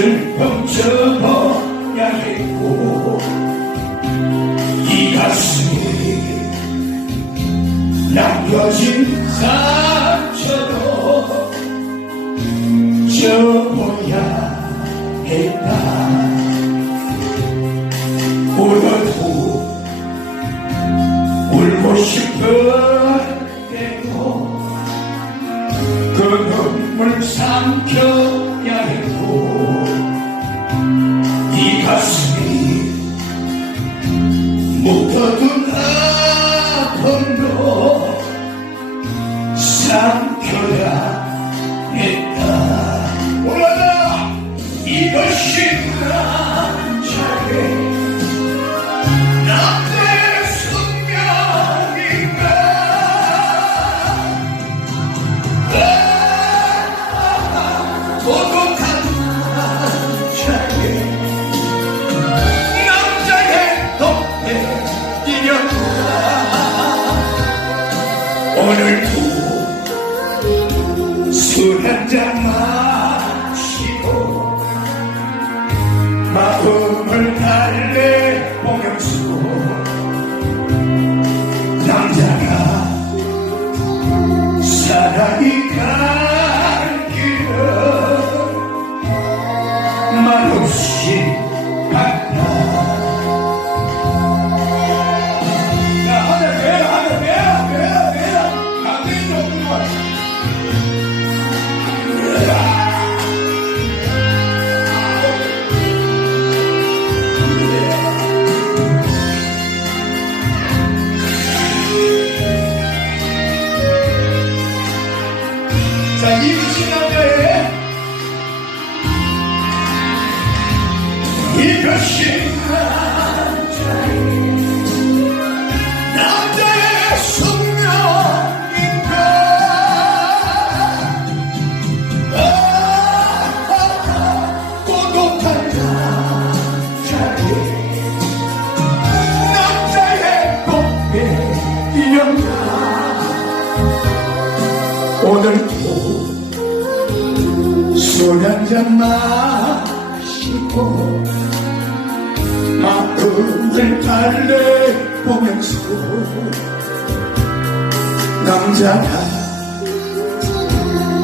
그 슬픔 접어야 했고 이 가슴에 남겨진 상처도 접어야 했다. 울어도 울고 싶은 때도 그 눈물 삼켜 오늘도 술 한잔 마 마음을 달래 오늘도 술 한잔 마시고 마음을 달래보면서 남자가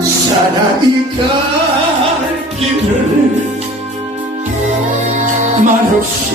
사랑이 갈 길을 말없이